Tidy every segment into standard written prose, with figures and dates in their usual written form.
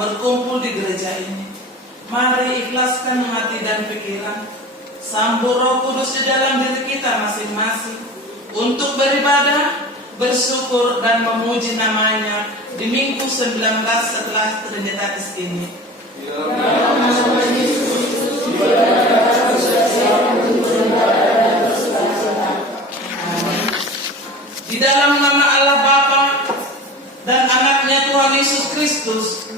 berkumpul di gereja ini. Mari ikhlaskan hati dan pikiran, sambut Roh Kudus di dalam diri kita masing-masing untuk beribadah, bersyukur dan memuji namanya di minggu 19 setelah Trinitatis ini. Di dalam nama Allah Bapa dan anaknya Tuhan Yesus Kristus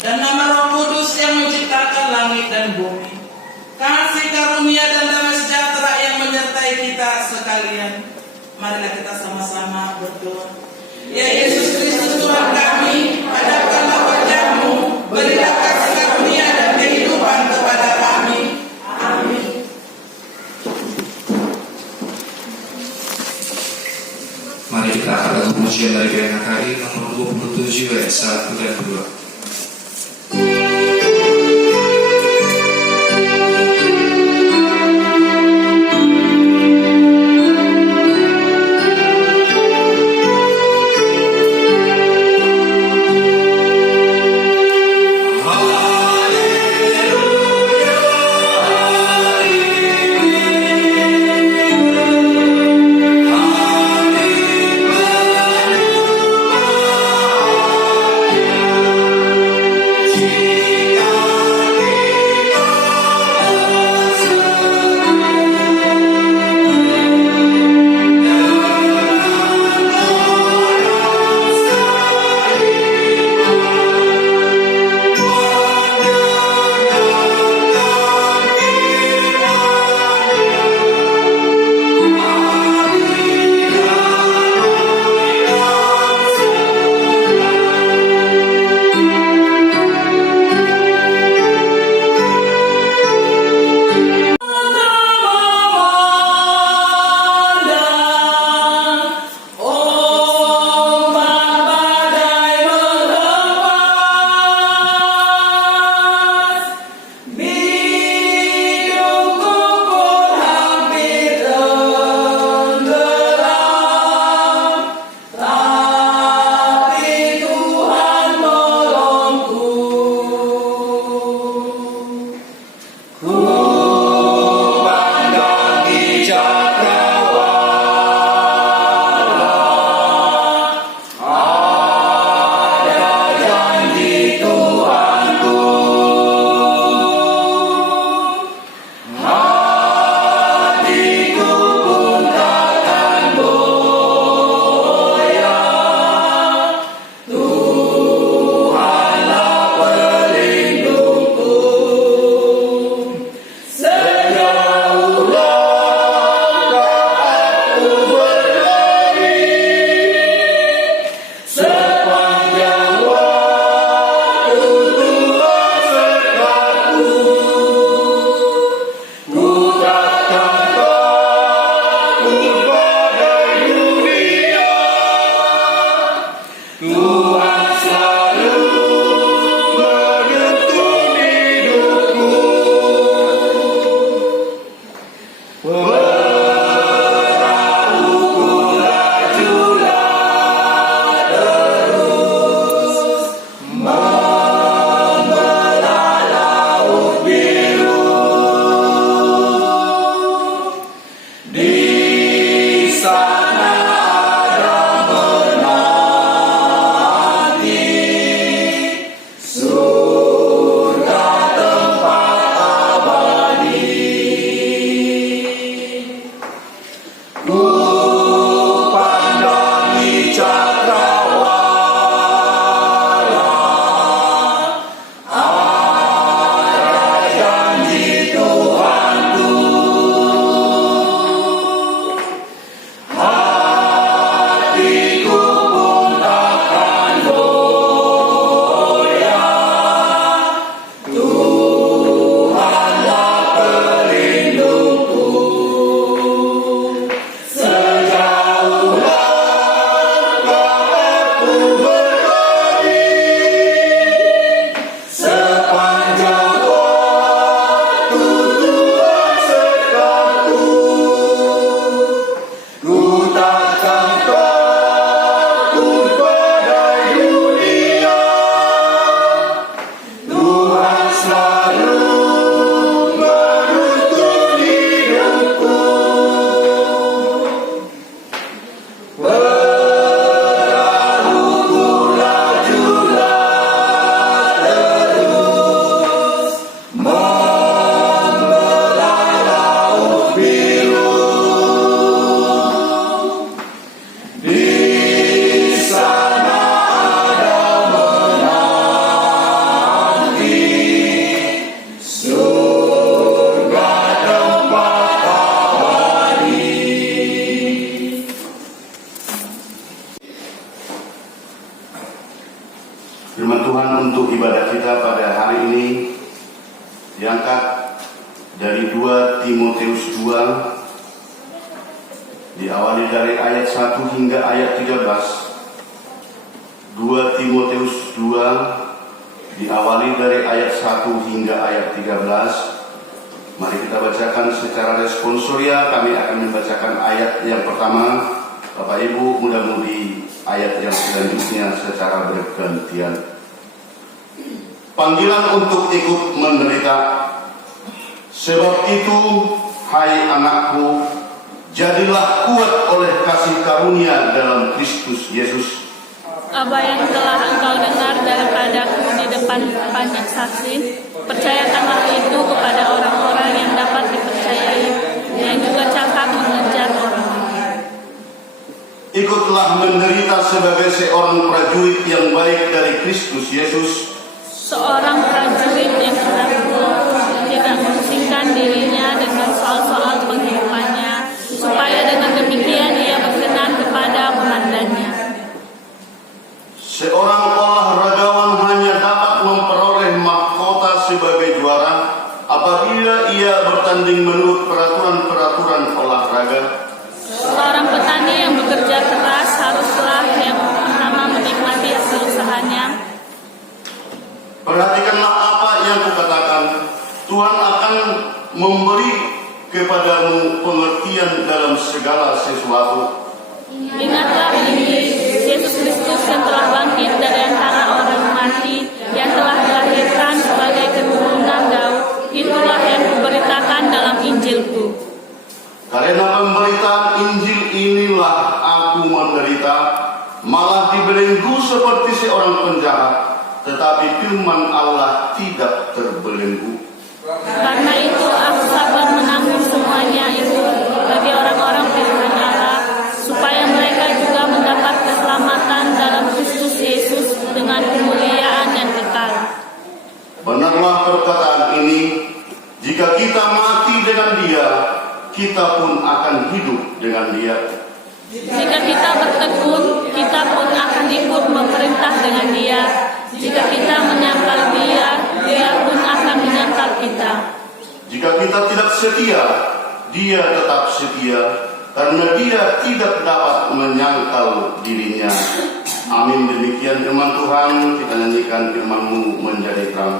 dan nama Roh Kudus yang menciptakan langit dan bumi, kasih karunia dan damai sejahtera yang menyertai kita sekalian. Marilah kita sama-sama berdoa. Ya Yesus Kristus Tuhan kami, hadapkanlah wajah-Mu, berilah kasih karunia dan kehidupan kepada kami. Amin. Mari kita angkat pujian dari GNKRI nomor 27 ayat 1 dan 2. Timotius 2 diawali dari ayat 1 hingga ayat 13. 2 Timotius 2 diawali dari ayat 1 hingga ayat 13. Mari kita bacakan secara responsoria. Kami akan membacakan ayat yang pertama. Bapak Ibu mudah-mudi ayat yang selanjutnya secara bergantian. Panggilan untuk ikut menderita. Sebab itu, hai anakku, jadilah kuat oleh kasih karunia dalam Kristus Yesus. Apa yang telah engkau dengar daripadaku di depan banyak saksi, percayakanlah itu kepada orang-orang yang dapat dipercayai, yang juga cakap mengejar orang. Ikutlah menderita sebagai seorang prajurit yang baik dari Kristus Yesus. Seorang prajurit yang tidak memusingkan dirinya dengan soal-soal penghidupannya, supaya dengan demikian ia berkenan kepada komandannya. Seorang olahragawan hanya dapat memperoleh mahkota sebagai juara apabila ia bertanding menurut peraturan-peraturan olahraga. Seorang petani yang bekerja keras haruslah yang pertama menikmati hasil usahanya. Perhatikanlah apa yang kukatakan. Tuhan akan memberi kepadamu pengertian dalam segala sesuatu. Ingatlah ini, Yesus Kristus yang telah bangkit dari antara orang mati, yang telah dilahirkan sebagai keturunan Daud, itulah yang kuberitakan dalam Injilku. Karena pemberitaan Injil inilah aku menderita, malah dibelenggu seperti seorang penjahat, tetapi firman Allah tidak terbelenggu. Karena itu aku sabar menanggung semuanya itu bagi orang-orang pilihan Allah, supaya mereka juga mendapat keselamatan dalam Kristus Yesus dengan kemuliaan yang kekal. Benarlah perkataan ini, jika kita mati dengan Dia, kita pun akan hidup dengan Dia. Jika kita bertekun, kita pun akan ikut memerintah dengan Dia. Jika kita menyangkal Dia, Dia pun akan menyangkal kita. Jika kita tidak setia, Dia tetap setia, karena Dia tidak dapat menyangkal dirinya. Amin. Demikian firman Tuhan. Kita nyanyikan firman-Mu menjadi terang.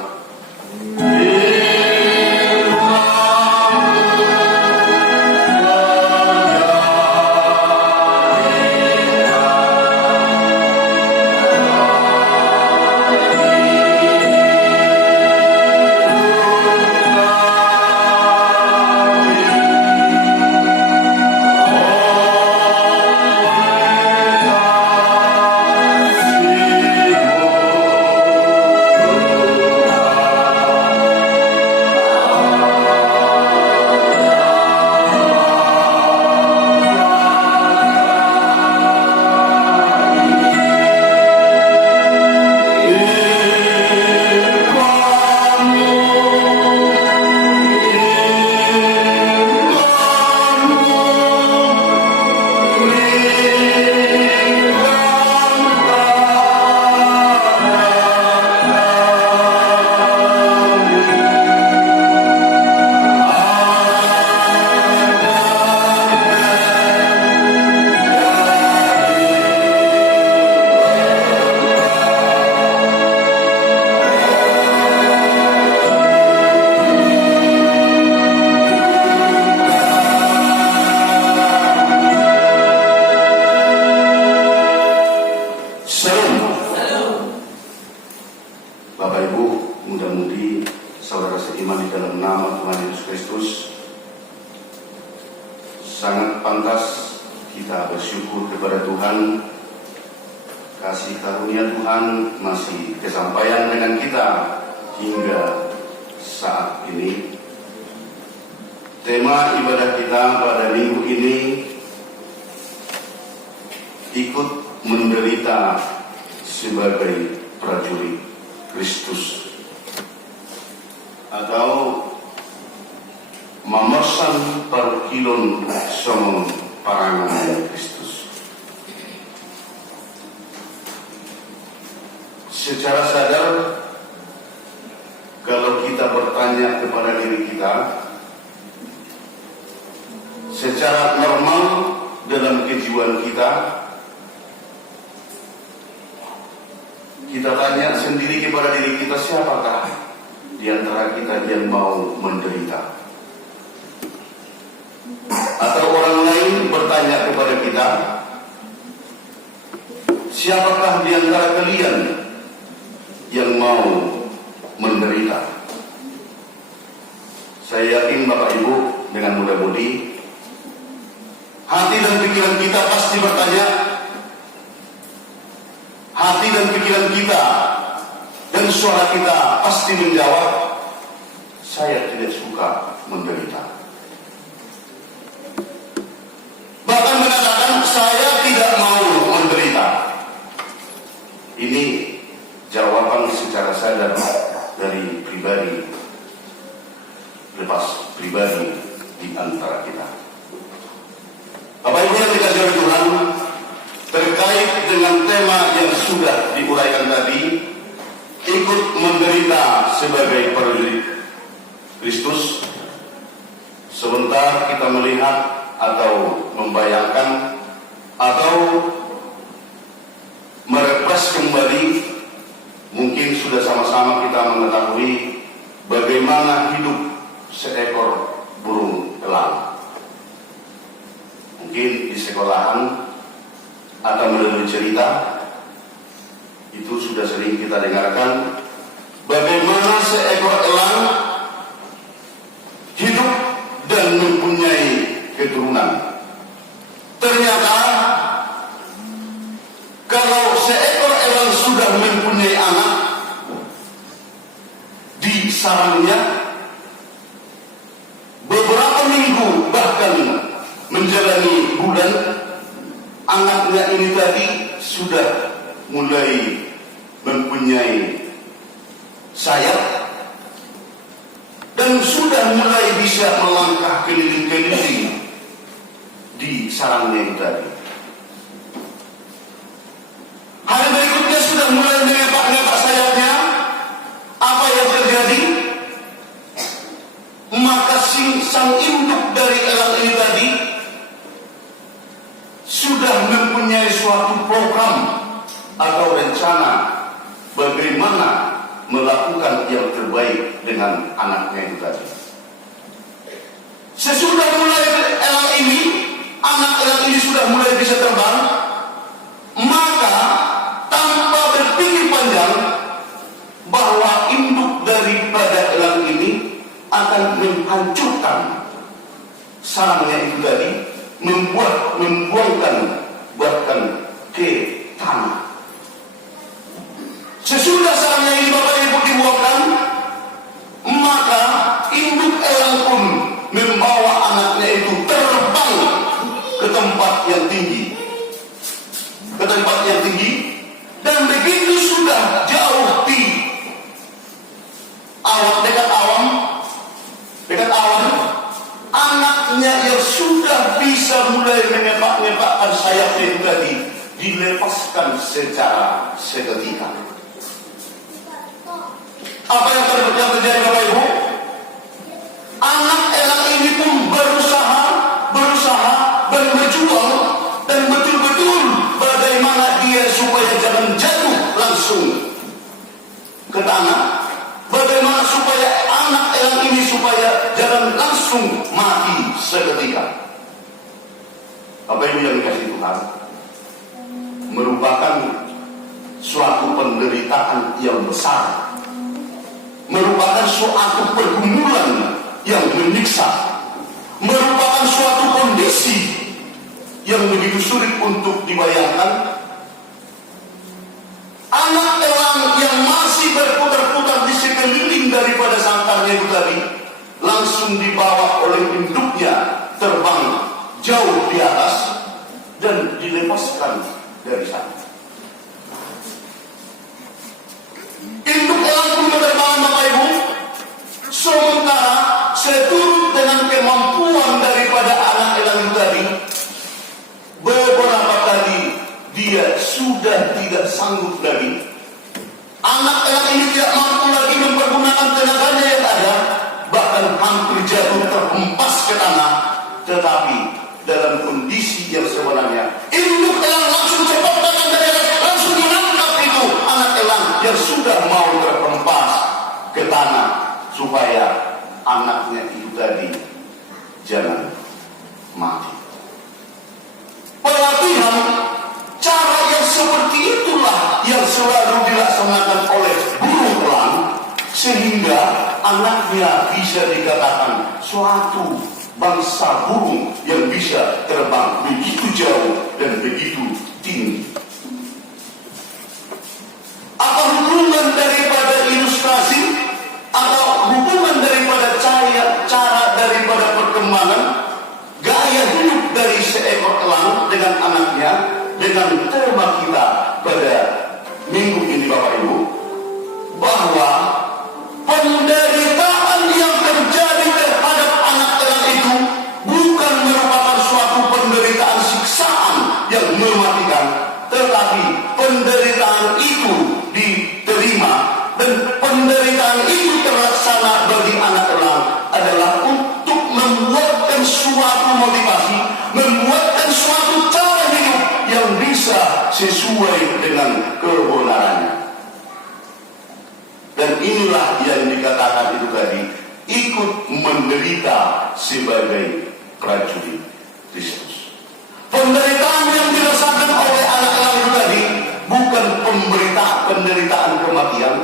Sangat pantas kita bersyukur kepada Tuhan. Kasih karunia Tuhan masih kesampaian dengan kita hingga saat ini. Tema ibadah kita pada minggu ini, ikut menderita sebagai prajurit Kristus, atau memesan perkilon somong parangan Kristus. Secara sadar, kalau kita bertanya kepada diri kita, secara normal dalam kejiwaan kita tanya sendiri kepada diri kita, siapakah di antara kita yang mau menderita? Atau orang lain bertanya kepada kita, siapakah di antara kalian yang mau menderita? Saya yakin Bapak Ibu dengan mudah-mudi hati dan pikiran kita pasti bertanya, hati dan pikiran kita dan suara kita pasti menjawab, saya tidak suka menderita. Bahkan mengatakan, saya tidak mau menderita. Ini jawaban secara sadar dari pribadi lepas pribadi di antara kita. Bapak Ibu yang dikasihi oleh Tuhan, terkait dengan tema yang sudah diuraikan tadi, ikut menderita sebagai prajurit Kristus, sebentar kita melihat atau membayangkan atau merefresh kembali, mungkin sudah sama-sama kita mengetahui bagaimana hidup seekor burung elang. Mungkin di sekolahan atau melalui cerita itu sudah sering kita dengarkan bagaimana seekor elang hidup dan mempunyai keturunan. Ternyata kalau seekor elang sudah mempunyai anak di sarangnya, beberapa minggu bahkan menjalani bulan, anaknya ini tadi sudah mulai mempunyai sayap dan sudah mulai bisa melangkah keliling-keliling di sarangnya itu tadi. Hari berikutnya sudah mulai mengepak-ngepak sayapnya. Apa yang terjadi? Maka sang induk dari elang ini tadi sudah mempunyai suatu program atau rencana bagaimana melakukan yang terbaik dengan anaknya itu tadi. Sesudah mulai elang ini, anak elang ini sudah mulai bisa terbang, maka tanpa berpikir panjang bahwa induk daripada elang ini akan menghancurkan sarangnya itu tadi, membuangkan bahkan ke tanah. Sesudah sarangnya ini Bapak Ibu dibuangkan, maka induk elang pun membawa anaknya itu terbang ke tempat yang tinggi, dan begitu sudah jauh di dekat awan, anaknya yang sudah bisa mulai mengepak-ngepakkan sayapnya itu tadi dilepaskan secara seketika. Apa yang terjadi Bapak Ibu? Anak elang ini pun berusaha dan berjuang dan betul-betul bagaimana dia supaya jangan jatuh langsung ke tanah, bagaimana supaya anak elang ini supaya jangan langsung mati seketika. Bapak Ibu yang dikasihi Tuhan, merupakan suatu penderitaan yang besar, merupakan suatu pergumulan yang menyiksa, merupakan suatu kondisi yang begitu sulit untuk dibayangkan. Anak elang yang masih berputar-putar di sekeliling daripada sangkarnya itu tadi langsung dibawa oleh induknya terbang jauh di atas dan dilepaskan dari sana. Induk elang pun berterbangan Bapak Ibu, sementara seturut dengan kemampuan daripada anak elang itu tadi, beberapa kali dia sudah tidak sanggup lagi. Anak elang ini tidak mampu lagi mempergunakan tenaganya yang ada, bahkan hampir jatuh terhempas ke tanah. Tetapi mati. Pelatihan cara yang seperti itulah yang selalu dilaksanakan oleh burung elang, sehingga anaknya bisa dikatakan suatu bangsa burung yang bisa terbang begitu jauh dan begitu tinggi. Apa hubungan daripada ilustrasi atau hubungan daripada cara daripada perkembangan gaya hidup dari seekor elang dengan anaknya dengan tema kita pada minggu ini Bapak Ibu, bahwa penderitaan yang terjadi terhadap anak elang itu bukan merupakan suatu penderitaan siksaan yang mematikan, tetapi penderitaan itu diterima dan penderitaan itu terlaksana bagi anak elang adalah untuk membuatkan suatu motivasi, membuatkan suatu cara hidup yang bisa sesuai dengan kebenarannya. Dan inilah yang dikatakan itu tadi, ikut menderita sebagai prajurit Kristus. Penderitaan yang dirasakan oleh anak-anak itu tadi bukan penderitaan kematian,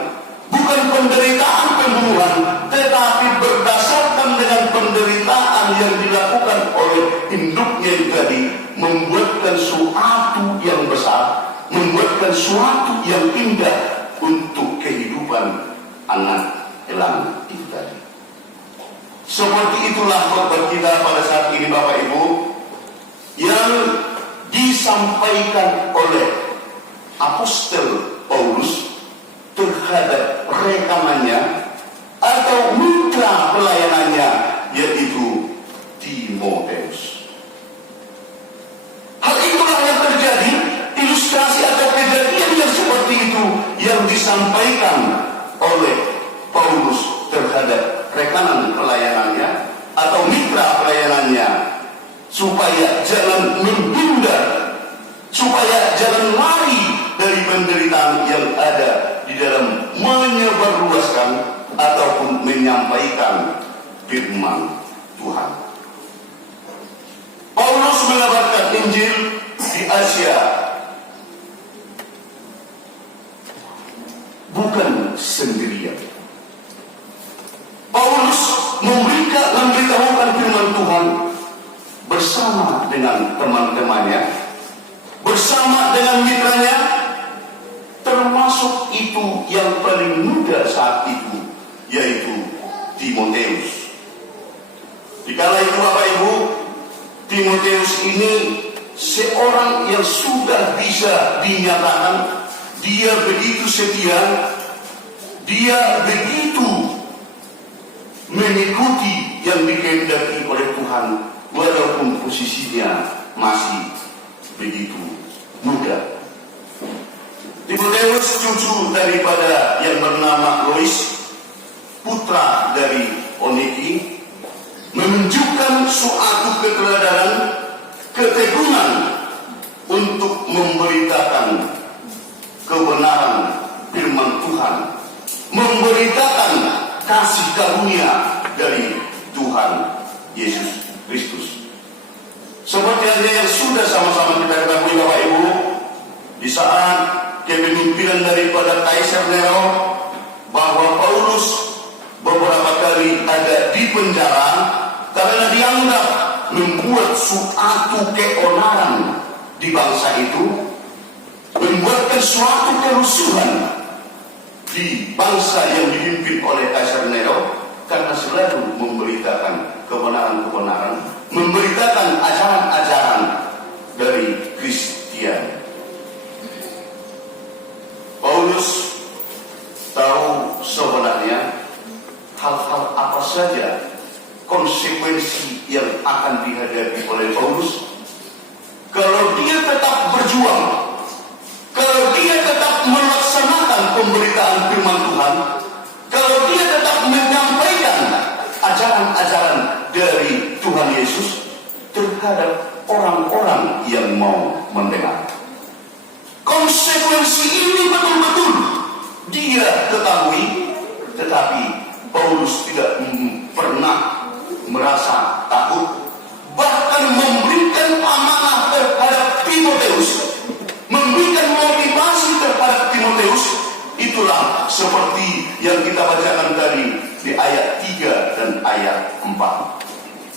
bukan penderitaan pembunuhan, tetapi berdasarkan dengan penderitaan yang dilakukan oleh induknya itu tadi, membuatkan suatu yang besar, membuatkan suatu yang indah untuk kehidupan anak elang itu tadi. Seperti itulah khotbah kita pada saat ini Bapak Ibu, yang disampaikan oleh Apostel Paulus terhadap rekamannya atau mitra pelayanannya, yaitu Timoteus. Hal itulah yang terjadi, ilustrasi atau kejadian yang seperti itu yang disampaikan oleh Paulus terhadap rekanan pelayanannya atau mitra pelayanannya, supaya jangan menghindar, supaya jangan lari dari penderitaan yang ada di dalam menyebarluaskan ataupun menyampaikan firman Tuhan. Paulus mengabarkan Injil di Asia bukan sendirian. Paulus memberitahukan firman Tuhan bersama dengan teman-temannya, bersama dengan mitranya, termasuk itu yang paling muda saat itu, yaitu Timoteus. Dikala itu Bapak Ibu, Timoteus ini seorang yang sudah bisa dinyatakan dia begitu setia, dia begitu mengikuti yang dikehendaki oleh Tuhan, walaupun posisinya masih begitu muda. Timoteus cucu daripada yang bernama Lois, putra dari Oniki, menunjukkan suatu keteladanan, keteguhan untuk memberitakan kebenaran firman Tuhan, memberitakan kasih karunia dari Tuhan Yesus Kristus. Seperti yang sudah sama-sama kita ketahui Bapak Ibu, di saat kepemimpinan daripada Kaisar Nero, bahwa Paulus beberapa kali ada di penjara karena dianggap membuat suatu keonaran di bangsa itu, membuatkan suatu kerusuhan di bangsa yang dipimpin oleh Kaisar Nero, karena selalu memberitakan kebenaran-kebenaran, memberitakan ajaran-ajaran dari Kristiani. Paulus tahu sebenarnya hal-hal apa saja konsekuensi yang akan dihadapi oleh Paulus kalau dia tetap berjuang, kalau dia tetap melaksanakan pemberitaan firman Tuhan, kalau dia tetap menyampaikan ajaran-ajaran dari Tuhan Yesus terhadap orang-orang yang mau mendengar. Konsekuensi ini betul-betul dia ketahui, tetapi Paulus tidak pernah merasa takut, bahkan yang kita bacakan tadi di ayat 3 dan ayat 4.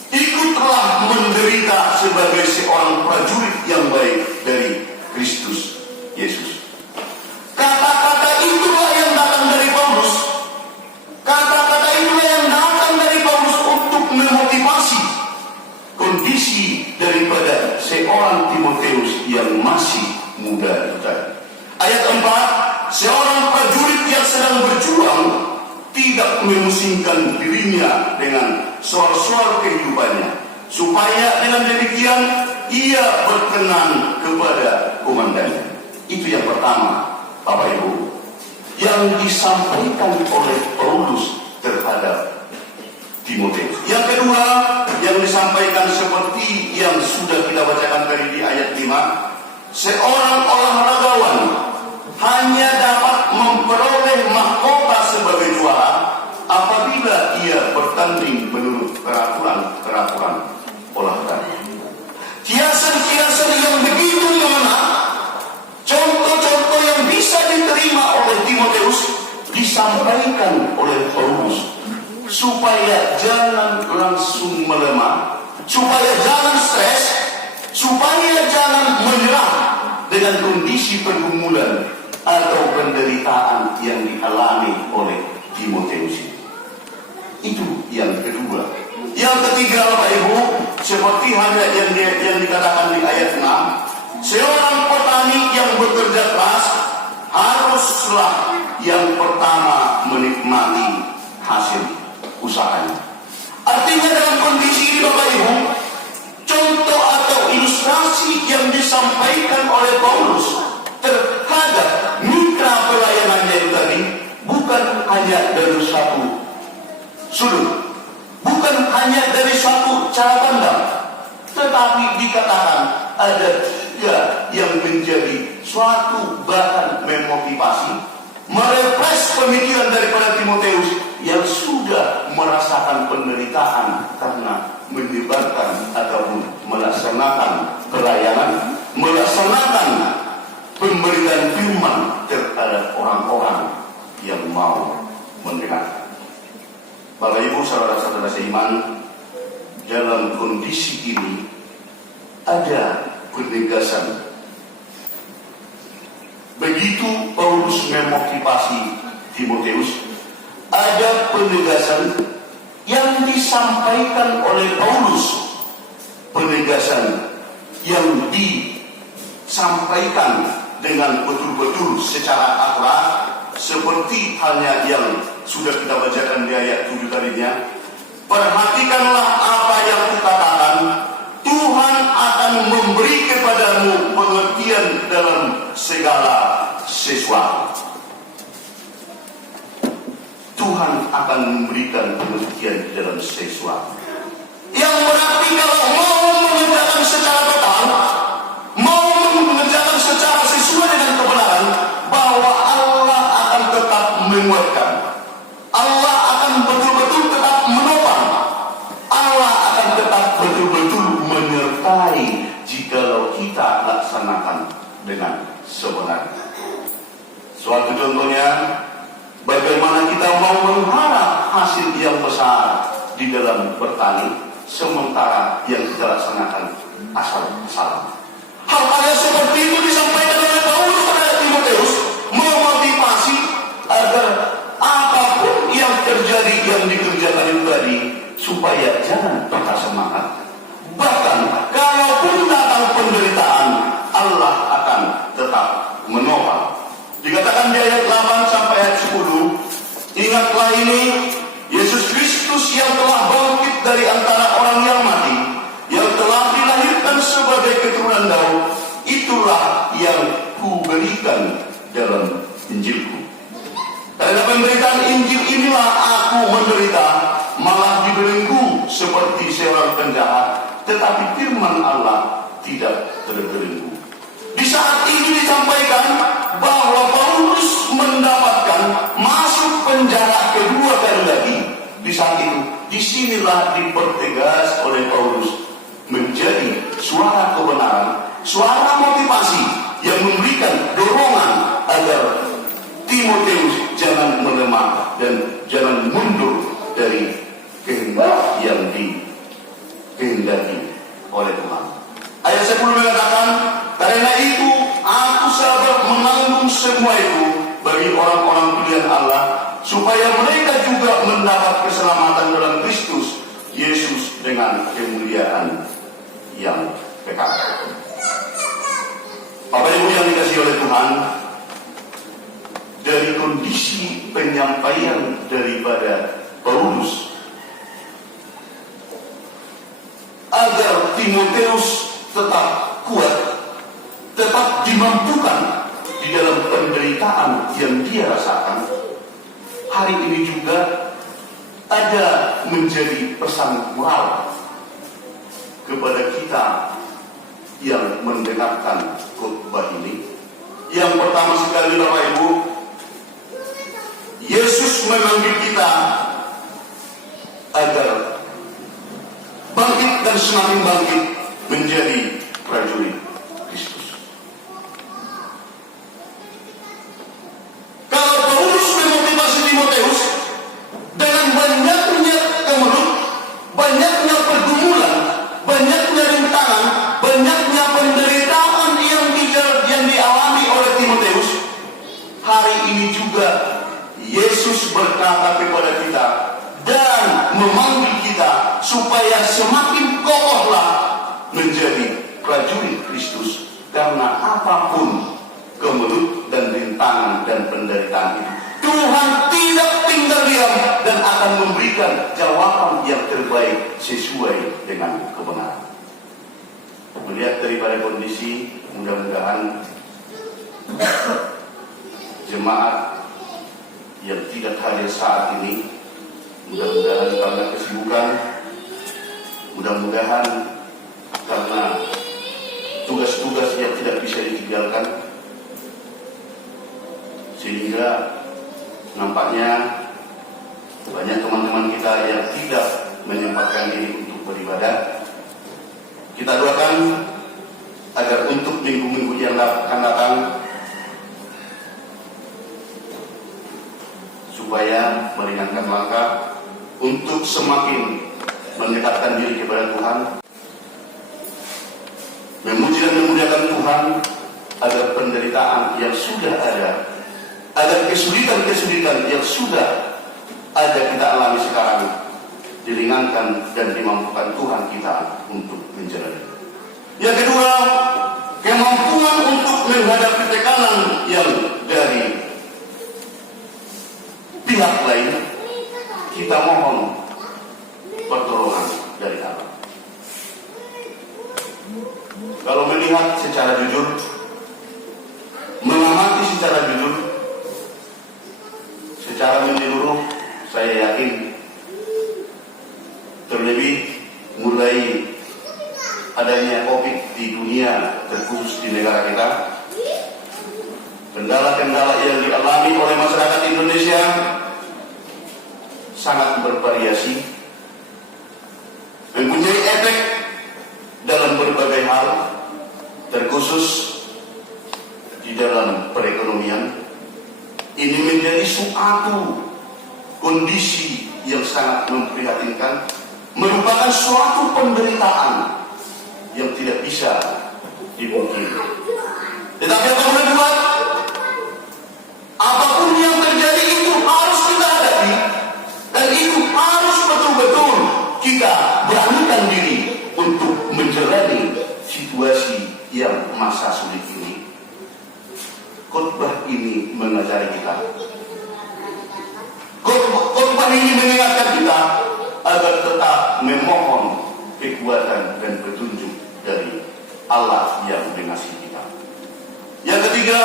Ikutlah menderita sebagai seorang prajurit yang baik dari Kristus Yesus. Kata-kata itulah yang datang dari Paulus. Kata-kata itulah yang datang dari Paulus untuk memotivasi kondisi daripada seorang Timotius yang masih muda itu tadi. Ayat 4, seorang prajurit yang sedang berjuang tidak memusingkan dirinya dengan soal-soal kehidupannya, supaya dengan demikian ia berkenan kepada komandannya. Itu yang pertama, Bapak Ibu, yang disampaikan oleh Paulus terhadap Timotius. Yang kedua, yang disampaikan seperti yang sudah kita bacakan tadi di ayat 5, seorang olahragawan hanya dapat memperoleh mahkota sebagai juara apabila ia bertanding menurut peraturan olahraga. Kiasan-kiasan yang begitu mengena, contoh-contoh yang bisa diterima oleh Timotius disampaikan oleh Paulus supaya jangan langsung melemah, supaya jangan stres, supaya jangan menyerah dengan kondisi pergumulan atau penderitaan yang dialami oleh Timotius. Itu yang kedua. Yang ketiga, Bapak Ibu, seperti hanya yang dikatakan di ayat 6, seorang petani yang bekerja keras haruslah yang pertama menikmati hasil usahanya. Artinya dalam kondisi ini, Bapak Ibu, contoh atau ilustrasi yang disampaikan oleh Paulus terhadap mitra pelayanannya itu tadi bukan hanya dari satu sudut, bukan hanya dari suatu cara pandang, tetapi dikatakan ada tiga yang menjadi suatu bahan memotivasi, merefresh pemikiran daripada Timotius yang sudah merasakan penderitaan karena menyebarkan ataupun melaksanakan pelayanan, melaksanakan pemberitaan firman terhadap orang-orang yang mau mendengar. Bapak Ibu, saudara-saudara seiman, dalam kondisi ini ada penegasan. Begitu Paulus memotivasi Timotius, ada penegasan yang disampaikan oleh Paulus, penegasan yang disampaikan dengan betul-betul secara akurat, seperti halnya yang sudah kita bacakan di ayat 7 tadinya. Perhatikanlah apa yang kukatakan, Tuhan akan memberi kepadamu pengertian dalam segala sesuatu. Tuhan akan memberikan pengertian dalam sesuatu. Yang berarti kalau mau mengerjakan secara total, mau mengerjakan secara sesuai dengan kebenaran, bahwa Allah akan tetap menguatkan, Allah akan betul-betul tetap menopang, Allah akan tetap betul-betul menyertai jikalau kita laksanakan dengan sebenarnya. Suatu contohnya, bagaimana kita mau mengharap hasil yang besar di dalam bertani, sementara yang kita laksanakan asal-asalan. Hal-hal seperti itu disampaikan oleh Paulus kepada Timotius, memotivasi agar apapun yang terjadi, yang dikerjakan itu tadi, supaya jangan patah semangat. Bahkan kalaupun datang penderitaan, Allah akan tetap menopang. Dikatakan di ayat 8 sampai ayat 10, ingatlah ini, Yesus Kristus yang telah bangkit dari antara orang yang mati, yang telah dilahirkan sebagai keturunan Daud, itulah yang kuberikan dalam Injilku. Karena penderitaan Injil inilah aku menderita, malah dibelenggu seperti seorang penjahat, tetapi firman Allah tidak terbelenggu. Di saat ini disampaikan bahwa Paulus mendapatkan masuk penjara kedua kali lagi. Di saat itu, disinilah dipertegas oleh Paulus menjadi suara kebenaran, suara motivasi yang memberikan dorongan agar Timotius jangan melemah dan jangan mundur dari kehendak yang dikehendaki oleh Tuhan. Ayat 10 mengatakan, karena itu aku sabar menanggung semua itu bagi orang-orang pilihan Allah, supaya mereka juga mendapat keselamatan dalam Kristus Yesus dengan kemuliaan yang kekal. Bapak Ibu yang dikasihi oleh Tuhan, dari kondisi penyampaian daripada Paulus agar Timoteus tetap kuat, tetap dimampukan di dalam penderitaan yang dia rasakan, hari ini juga ada menjadi pesan moral kepada kita yang mendengarkan khotbah ini. Yang pertama sekali, Bapak Ibu, Yesus memanggil kita agar bangkit dan semakin bangkit menjadi prajurit Kristus. Kalau Paulus memotivasi Timoteus dengan banyaknya kemelut, banyaknya pergumulan, banyaknya rintangan, banyaknya penderitaan yang dialami oleh Timoteus, hari ini juga Yesus berkata kepada kita dan memanggil kita supaya semakin kokohlah menjadi prajurit Kristus, karena apapun kemelut dan rintangan dan penderitaan itu, Tuhan tidak tinggal diam dan akan memberikan jawaban yang terbaik sesuai dengan kebenaran. Melihat daripada kondisi, mudah-mudahan jemaat yang tidak hadir saat ini, mudah-mudahan karena kesibukan, mudah-mudahan karena tugas-tugas yang tidak bisa ditinggalkan, sehingga nampaknya banyak teman-teman kita yang tidak menyempatkan diri untuk beribadah. Kita doakan agar untuk minggu-minggu yang akan datang, supaya meringankan langkah untuk semakin mendekatkan diri kepada Tuhan, memuji dan memuliakan Tuhan, agar penderitaan yang sudah ada, agar kesulitan-kesulitan yang sudah ada kita alami sekarang diringankan dan dimampukan Tuhan kita untuk menjalani. Yang kedua, kemampuan untuk menghadapi tekanan yang dari pihak lain, kita mohon pertolongan dari Allah. Kalau melihat secara jujur, mengamati secara jujur, secara menyeluruh, saya yakin terlebih mulai adanya COVID di dunia, terkhusus di negara kita, kendala-kendala yang dialami oleh masyarakat Indonesia sangat bervariasi, mempunyai efek dalam berbagai hal, terkhusus di dalam perekonomian. Ini menjadi suatu kondisi yang sangat memprihatinkan, merupakan suatu penderitaan yang tidak bisa dipungkiri. Tetapi apa boleh buat? Apapun yang terjadi itu harus kita hadapi, dan itu harus betul-betul kita beranikan diri untuk menjalani situasi yang masa sulit ini. Khotbah ini mengajari kita, khotbah ini mengingatkan kita agar tetap memohon kekuatan dan petunjuk dari Allah yang mengasihi kita. Yang ketiga,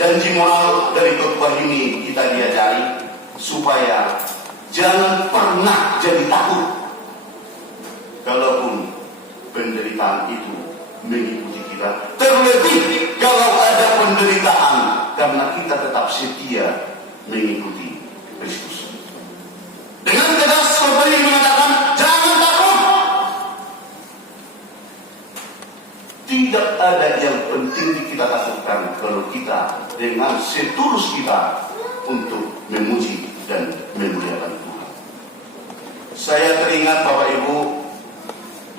janji moral dari khotbah ini kita diajari supaya jangan pernah jadi takut kalaupun penderitaan itu mengikuti kita. Terlebih kalau ada penderitaan karena kita tetap setia mengikuti Kristus. Dengan tegas khotbah ini mengatakan, jangan takut. Tidak tidak ada yang penting kita takutkan kalau kita dengan setulus kita untuk memuji dan memuliakan Tuhan. Saya teringat Bapak Ibu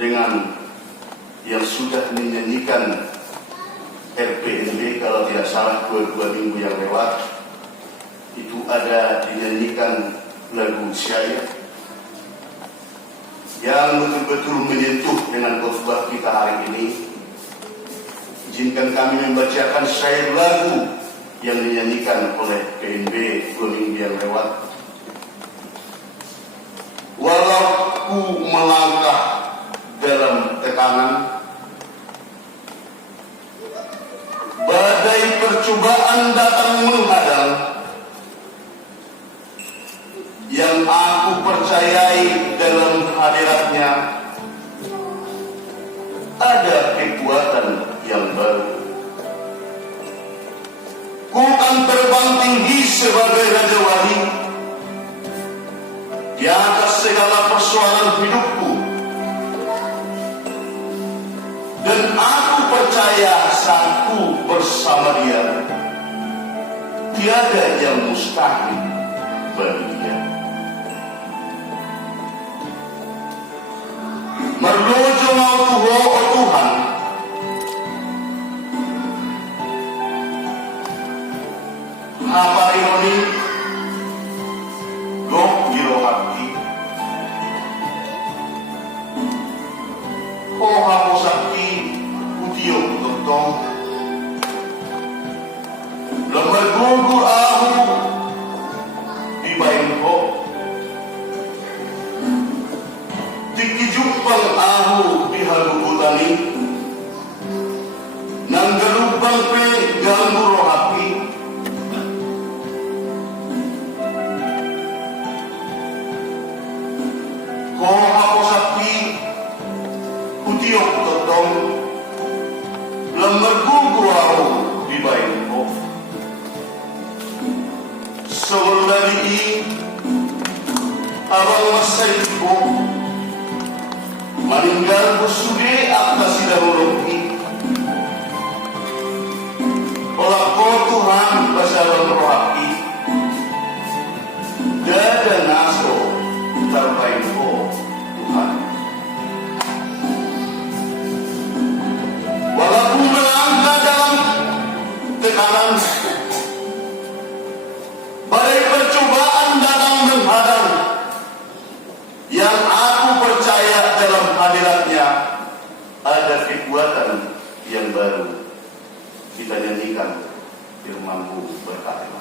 dengan yang sudah menyanyikan RPNB kalau tidak salah 2 minggu yang lewat, itu ada dinyanyikan lagu syair yang betul-betul menyentuh dengan khotbah kita hari ini. Izinkan kami membacakan syair lagu yang dinyanyikan oleh PNB 2 minggu yang lewat. Walau ku melangkah dalam tekanan, badai percobaan datang menghadang, yang aku percayai dalam hadiratnya ada kekuatan yang baru. Ku akan terbang tinggi sebagai Raja Wali di atas segala persoalan hidupku, dan aku percaya saatku bersama Dia tiada yang mustahil bagi Dia. Merlojo mau Tuho o Tuhan, apa ironi gok giro hati, ko hapo sakti utiyo totong, lembar gugur ahu di bayin ho, tikijupang ahu di halubutani, nang galubang pe ganggu rohapi, ko hapo sakti utiyo totong, lembar gugur ahu di bayin ho. Sewandali abang masay ko maninggal busude atas sidahulungi, olah ko Tuhan basalang rohaki, dada naso terbaik ko Tuhan. Walaupun melangkah dalam tekanan, badai percobaan datang menghadang, yang aku percaya dalam hadiratnya ada kekuatan yang baru. Kita nyanyikan firman-Mu berkata.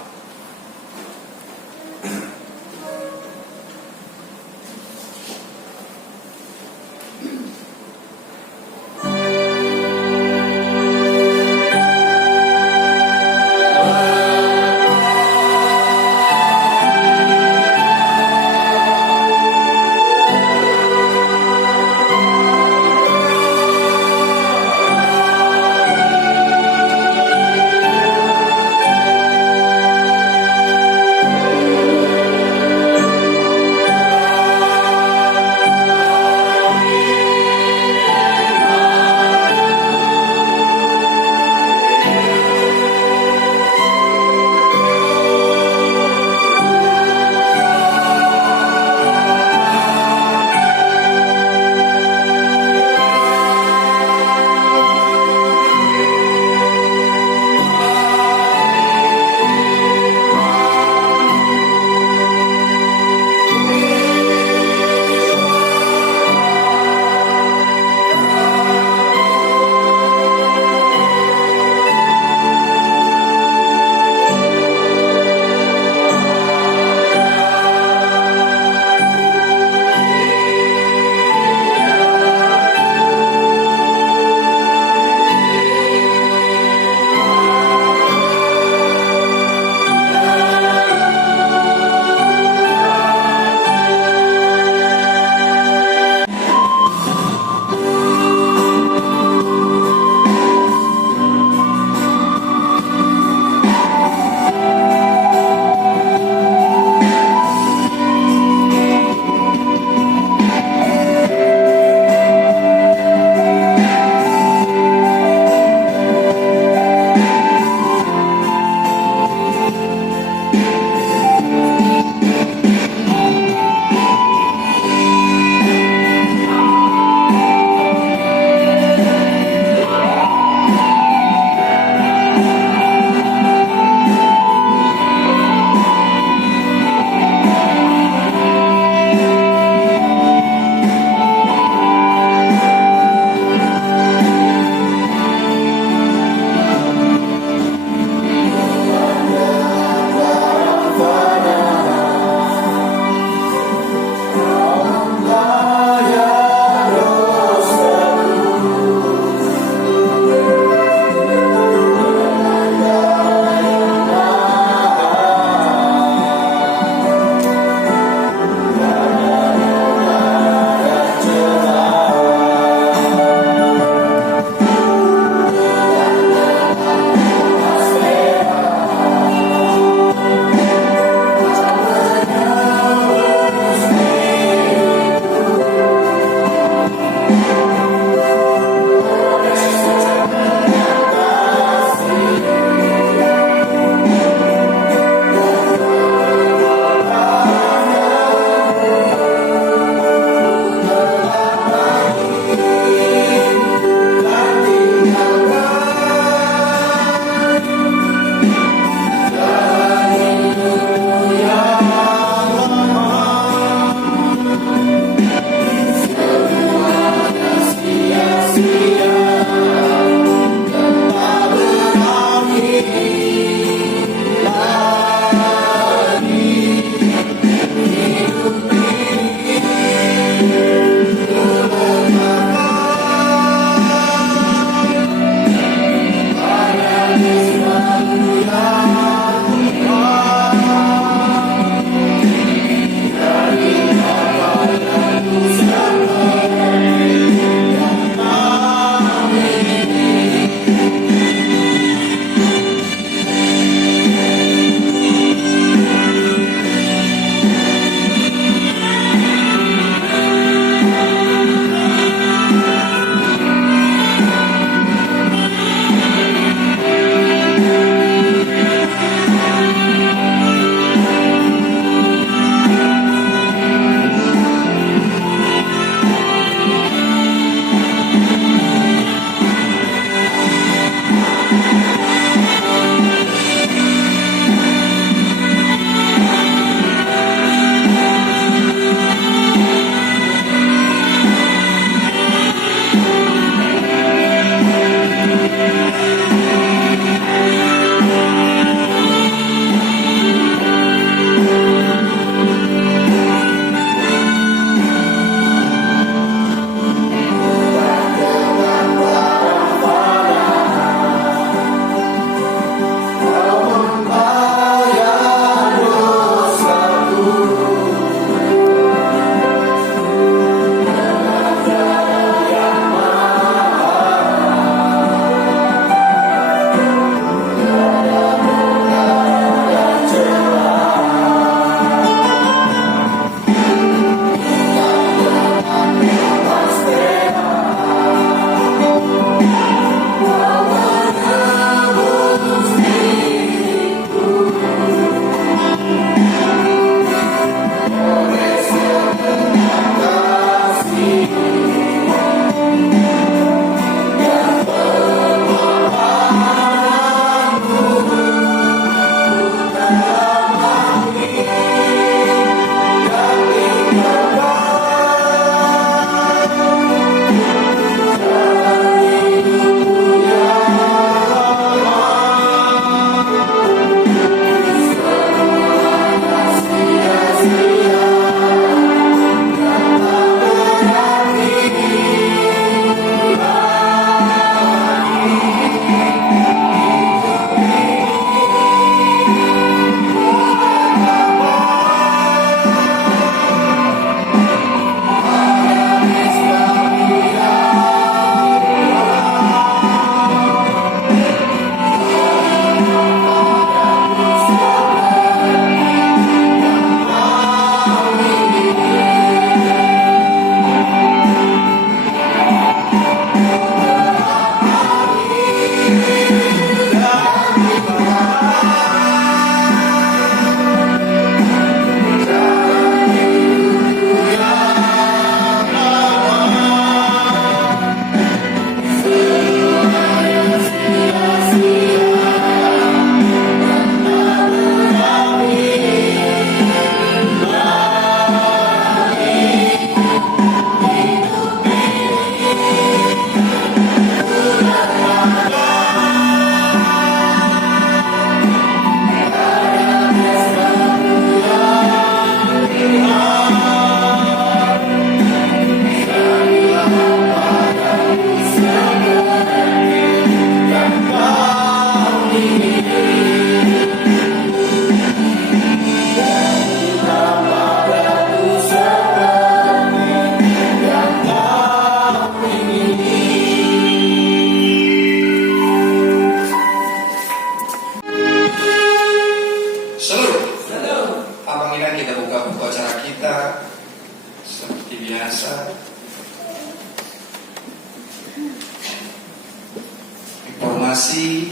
informasi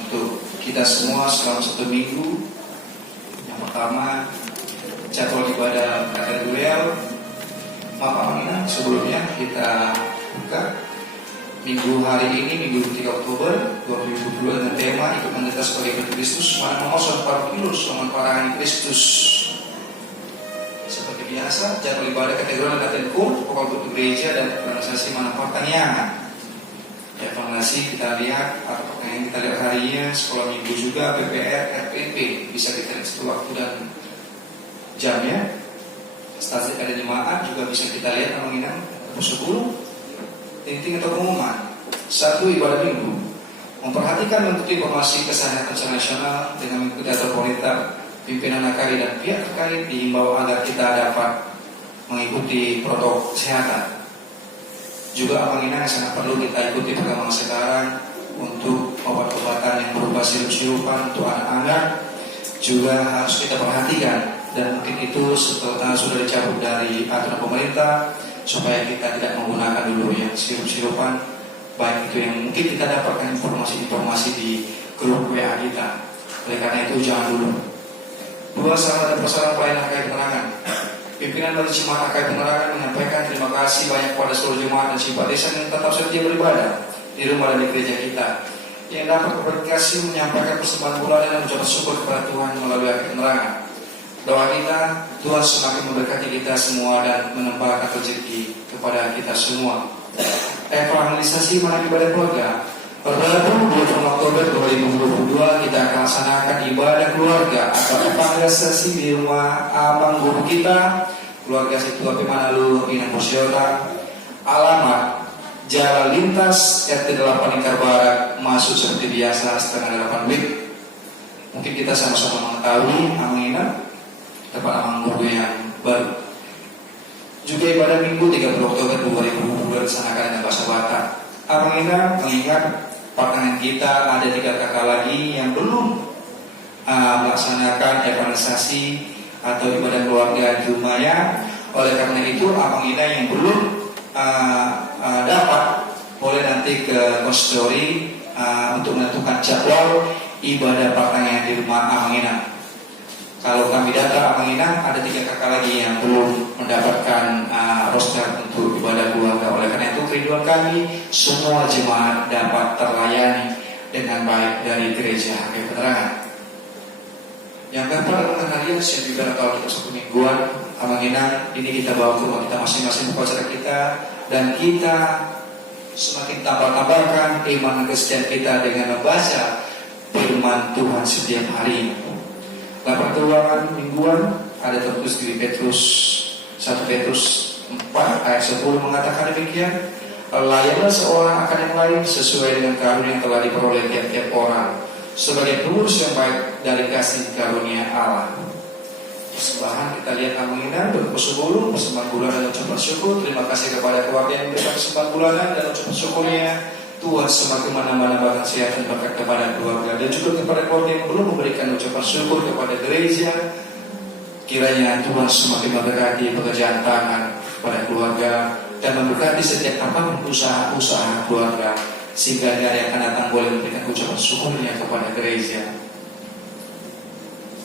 untuk kita semua selama 1 minggu. Yang pertama, jadwal ibadah katedral. Maaf Amina, sebelumnya kita buka minggu hari ini, Minggu 3 Oktober 2022 dengan tema ikut menderita sebagai pengikut Kristus, mana mengosong para pilus, memanfaatkan Kristus. Seperti biasa, jadwal ibadah katedral dan katedral, pokok untuk gereja dan organisasi mana pertanyaan. Evaluasi kita lihat, atau pertanyaan kita lihat harinya, sekolah minggu juga, PPR, RPP, bisa kita lihat satu waktu dan jamnya. Statistik ada jemaat juga bisa kita lihat nominal 10 tinting atau pengumuman. 1. Ibadah minggu, memperhatikan mengikuti informasi kesehatan nasional dengan mengikuti aturan pemerintah, pimpinan AKI dan pihak terkait dihimbau agar kita dapat mengikuti protokol kesehatan. Juga amanginah yang sangat perlu kita ikuti perkembangan sekarang untuk obat-obatan yang berupa sirup-sirupan untuk anak-anak juga harus kita perhatikan, dan mungkin itu setelah sudah dicabut dari aturan pemerintah supaya kita tidak menggunakan dulu yang sirup-sirupan, baik itu yang mungkin kita dapatkan informasi-informasi di grup WA kita. Oleh karena itu jangan dulu. 2. Sarana dan prasarana pelayanan AKI Penerangan. Pimpinan dari Jemaat AKI Penerangan menyampaikan terima kasih banyak kepada seluruh jemaat dan simpatisan yang tetap setia beribadah di rumah dan di gereja kita, yang dapat berkomunikasi menyampaikan persembahan bulanan dan ucapan syukur kepada Tuhan melalui AKI Penerangan. Doa kita, Tuhan semakin memberkati kita semua dan menambahkan rezeki kepada kita semua. Evangelisasi mana ibadah keluarga. Pada 20 Oktober 2022 kita akan laksanakan ibadah keluarga atau evangelisasi di rumah abang guru kita, keluarga Situa Pimanalu Inang Posyota. Alamat Jalan Lintas RT 8 Lingkar Barat, masuk seperti biasa setengah 8 WIB. Mungkin kita sama-sama mengetahui Amina tempat amang guru yang baru. Juga ibadah minggu 30 Oktober 2022 dilaksanakan dengan bahasa Batak. Amina mengingat pasangan kita ada 3 kakak lagi yang belum melaksanakan evangelisasi atau ibadah keluarga di rumahnya. Oleh karena itu Amina yang belum dapat boleh nanti ke konsistori untuk menentukan jadwal ibadah pasangan di rumah Amina. Kalau kami data Amina ada 3 kakak lagi yang belum mendapatkan roster untuk ibadah keluarga. Oleh karena itu kerinduan kami semua jemaat dapat terlayani dengan baik dari gereja AKI Penerangan. Yang keempat adalah harian yang juga kalau kita 1 mingguan Amina ini kita bawa ke rumah kita masing-masing upacara kita, dan kita semakin tambah-tambahkan iman dan kesetiaan kita dengan membaca firman Tuhan setiap hari. Laporan keuangan mingguan ada tertulis di Petrus 1 Petrus 4 ayat 10 mengatakan demikian, layanilah seorang akan yang lain sesuai dengan karunia yang telah diperoleh tiap-tiap orang sebagai pengurus yang baik dari kasih karunia Allah. Persembahan kita lihat Amina berpesebulu persembahan bulanan dan ucapan syukur. Terima kasih kepada keluarga yang memberikan persembahan bulanan dan ucapan syukurnya. Tuhan semakin menambah kesehatan berkat kepada keluarga, dan juga kepada keluarga yang belum memberikan ucapan syukur kepada gereja. Kiranya Tuhan semakin memberkati pekerjaan tangan pada keluarga dan memberkati setiap apapun usaha-usaha keluarga, sehingga hari yang akan datang boleh memberikan ucapan syukurnya kepada gereja.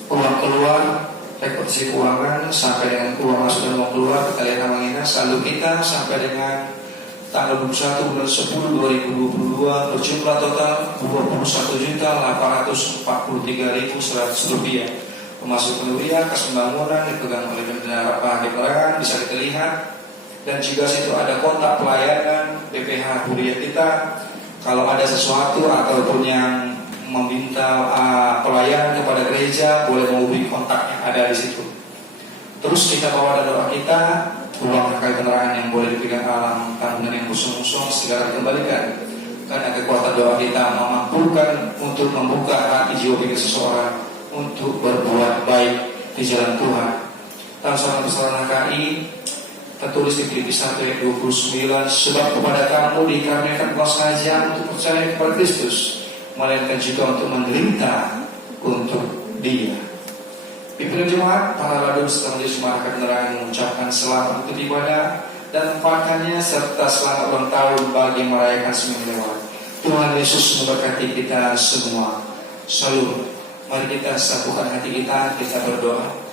Uang keluar, rekomendasi keuangan sampai dengan uang masuk dan uang keluar kita lihat namanya. Saldo kita sampai dengan tanggal 21 bulan 10 2022 berjumlah total 21.843.100 rupiah. Pemasukan huriah kas pembangunan dipegang oleh Bendahara AKI Penerangan bisa kita lihat, dan juga situ ada kontak pelayanan BPH huriah kita. Kalau ada sesuatu ataupun yang meminta pelayanan kepada gereja boleh menghubungi kontaknya ada di situ. Terus kita bawa doa kita, uang AKI Penerangan yang boleh dipegang alam tabungan yang kosong-kosong segera dikembalikan, karena kekuatan doa kita memampukan untuk membuka hati jiwa pikir seseorang untuk berbuat baik di jalan Tuhan. Dalam surat persoalan AKI tertulis di Filipi 1 ayat 29, sebab kepada kamu dikaruniakan kuasa kerajaan untuk percaya kepada Kristus, melainkan juga untuk menderita untuk Dia. Pimpinan jemaat, para ladun setelah menjadi jemaat AKI Penerangan mengucapkan selamat untuk ibadah dan tempatkannya serta selamat ulang tahun bagi merayakan seminggu lewat. Tuhan Yesus memberkati kita semua. Shalom. Mari kita satukan hati kita berdoa.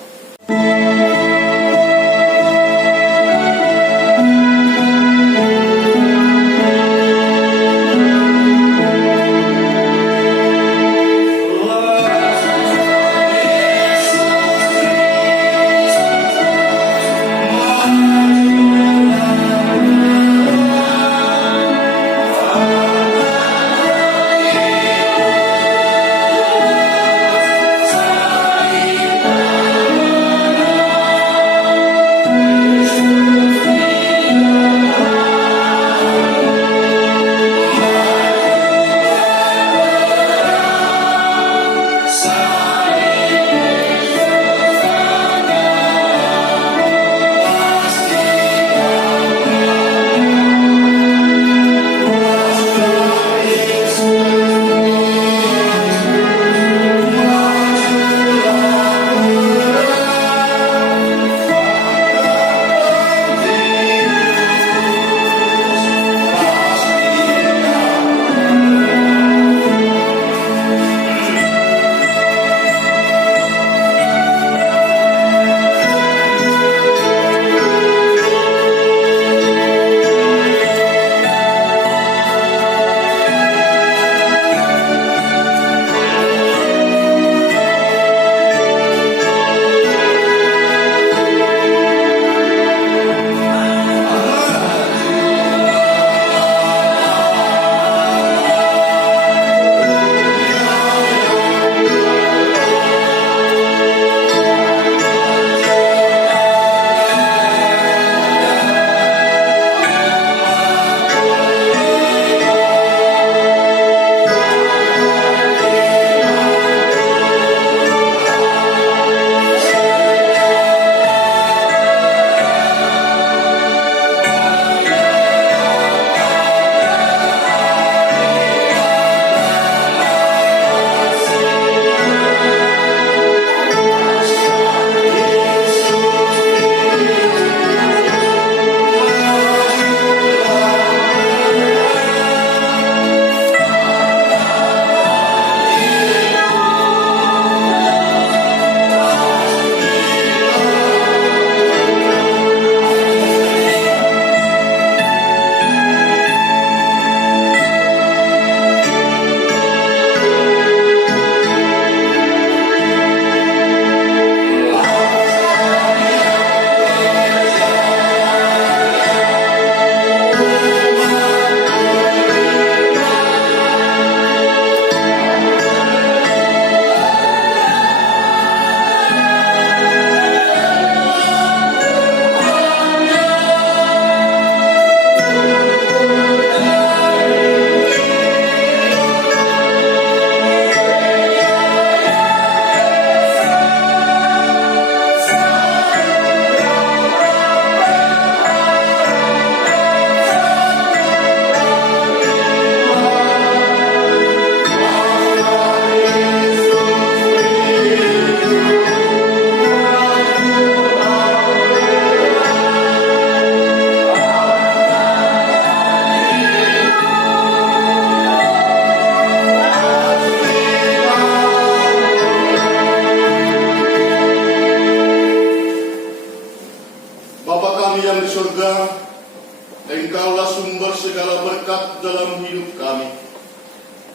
Engkaulah sumber segala berkat dalam hidup kami.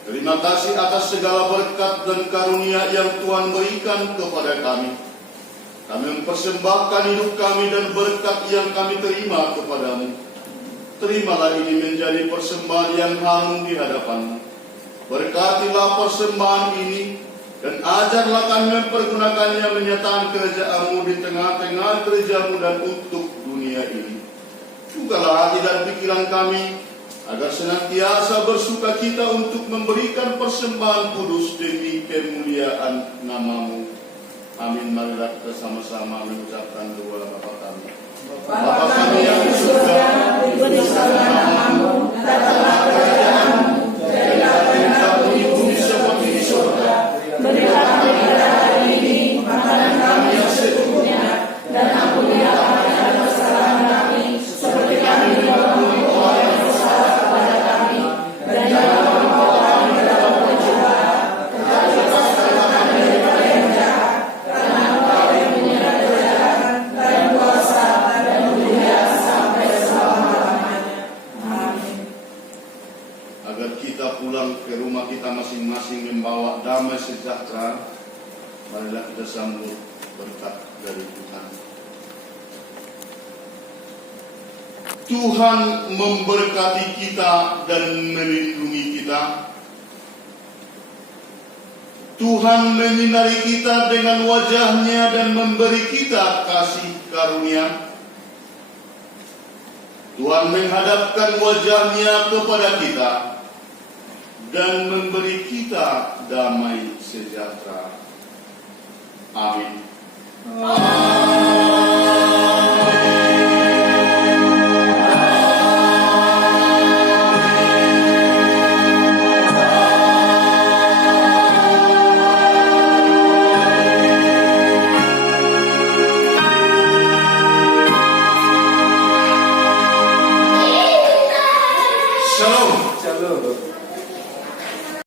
Terima kasih atas segala berkat dan karunia yang Tuhan berikan kepada kami. Kami mempersembahkan hidup kami dan berkat yang kami terima kepadamu. Terimalah ini menjadi persembahan yang harum di hadapan-Mu. Berkatilah persembahan ini dan ajarlah kami mempergunakannya menyatakan kerajaan-Mu di tengah-tengah kerja-Mu dan untuk dunia ini. Bukalah hati dan pikiran kami agar senantiasa bersuka cita untuk memberikan persembahan kudus demi kemuliaan nama-Mu. Amin. Marilah kita sama-sama mengucapkan doa Bapa kami. Bapa kami yang di surga, dikuduskanlah nama-Mu, datanglah kerajaan-Mu, jadilah kehendak-Mu di bumi seperti di surga. Berilah kami pada hari ini makanan kami yang secukupnya, dan ampunilah kami akan kesalahan kami, seperti kami mengampuni orang yang bersalah kepada kami, dan janganlah agar kita pulang ke rumah kita masing-masing membawa damai sejahtera. Marilah kita sambut berkat dari Tuhan. Tuhan memberkati kita dan melindungi kita. Tuhan menyinari kita dengan wajah-Nya dan memberi kita kasih karunia. Tuhan menghadapkan wajah-Nya kepada kita dan memberi kita damai sejahtera. Amin. Shalom.